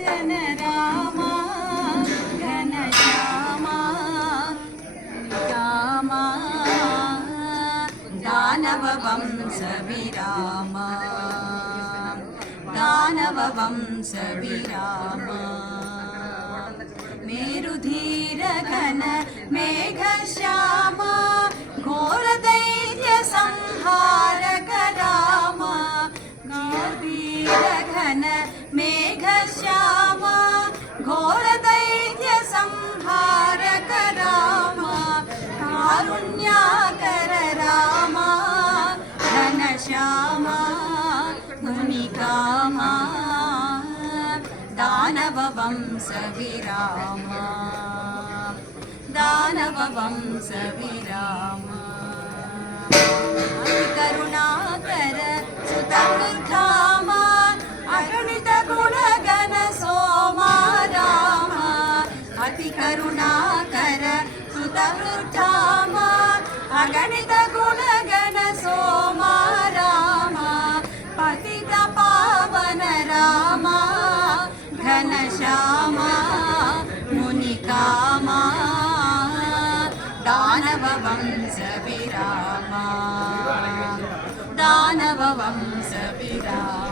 ఘన రామ ఘనశ్యామ రామ దానవ వంశ విరామ దానవ వంశ విరామ మేరుధీర ఘన మేఘశ్యామ ఘోర దైత్య సంహారక రామ మేరుధీర ఘన మేఘశ్యామ ఘోర దైత్య సంహారక రామ కారుణ్యాకర రామ ఘనశ్యామ మునికామ దానవ వంశ విరామ దానవ వంశ విరామ కరుణాకర సుతవృద్ధామ అగణిత గుణగణ సోమ రామ అతి కరుణాకర సుతవృద్ధామ అగణిత గుణగణ సోమ రామ పతిత పావన రామ ఘనశ్యామ మునికామ దానవ వంశ విరామ దానవ వంశ విరామ